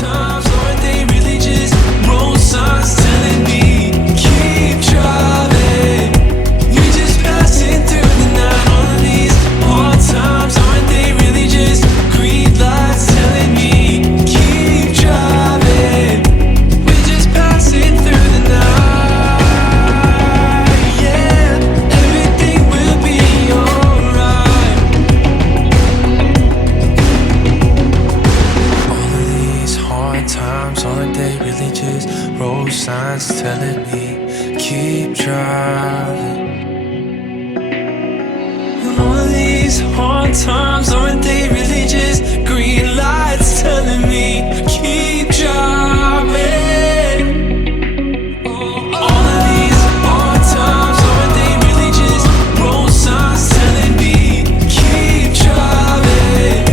times, aren't they really just road signs telling me keep driving? We're just passing through the night on these hard times, aren't they really just green lights telling me keep driving? We're just passing through the night, yeah. Everything will be alright. All of these hard times, aren't they really just road signs telling me keep driving? All of these hard times, aren't they really just green lights telling me keep driving? All of these hard times, aren't they really just road signs telling me keep driving?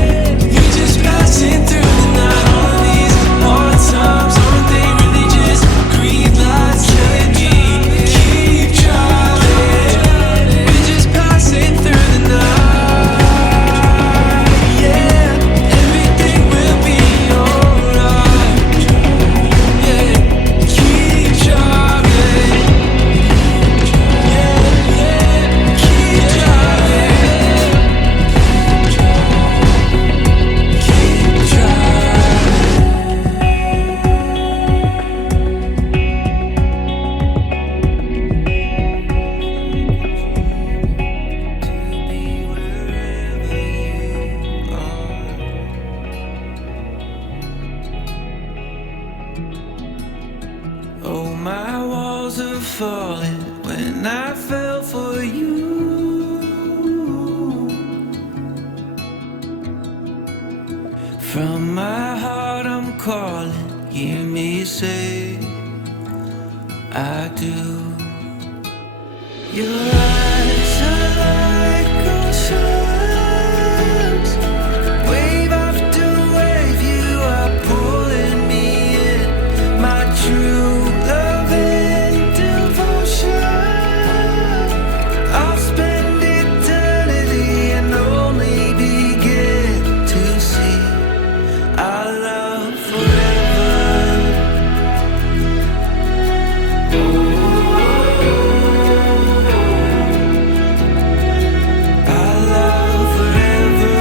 We're just passing through the night. All of these hard times, aren't they really just green lights telling me keep driving? We're just passing through the night, yeah. Everything will be alright, yeah. Keep driving, yeah, yeah. Keep driving, keep Oh, my walls are falling when I fell for you. From my heart I'm calling, hear me say I do. Your eyes are like oceans, wave after wave you are pulling me in. My true love and devotion, I'll spend eternity and only begin to see our love forever. Our love forever.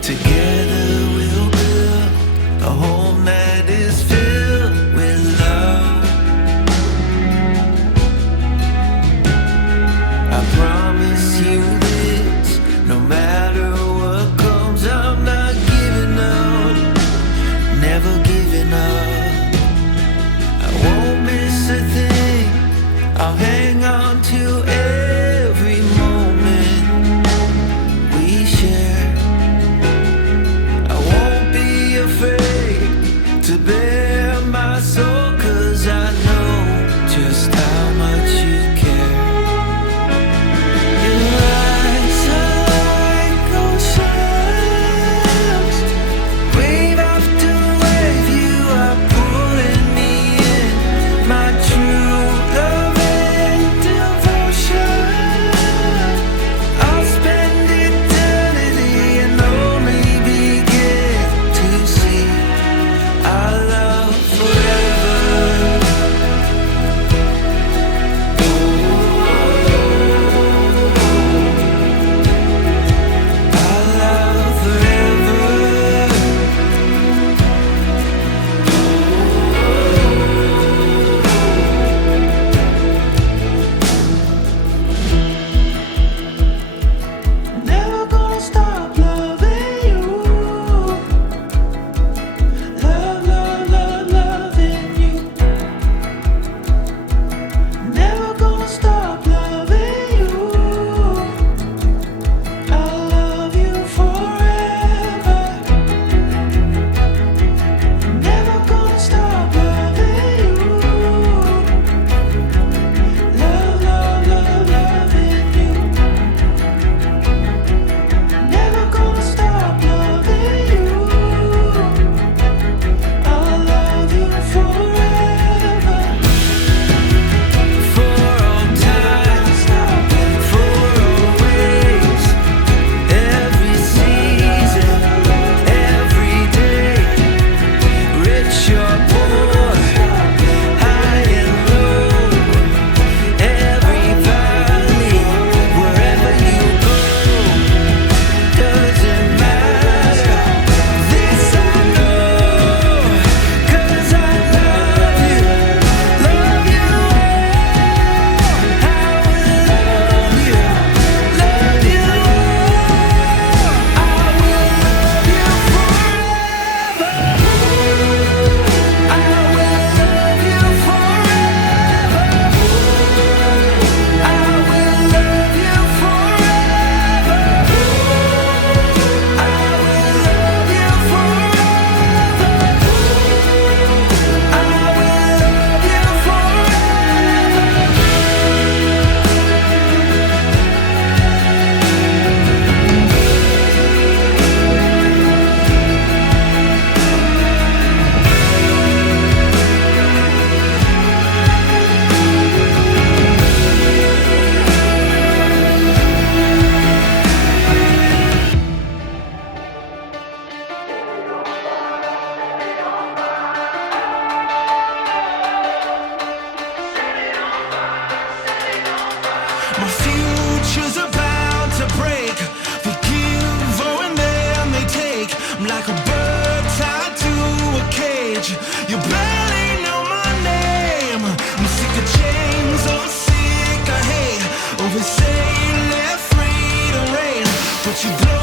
Together we'll build a home that is filled with love. I promise you this, no matter what comes, I'm not giving up, never giving up. I won't miss a thing, I'll hang on to every moment we share. I won't be afraid to bare my soul, 'cause I know just how much you care. Your eyes are like oceans, wave after wave you are pulling me in. My true love and devotion, I'll spend eternity and only begin to see our love forever. My future's about to break. They give, oh, and then they take. I'm like a bird tied to a cage. You barely know my name. I'm sick of chains, oh, sick of hate. Oh, they say let freedom reign, but you blow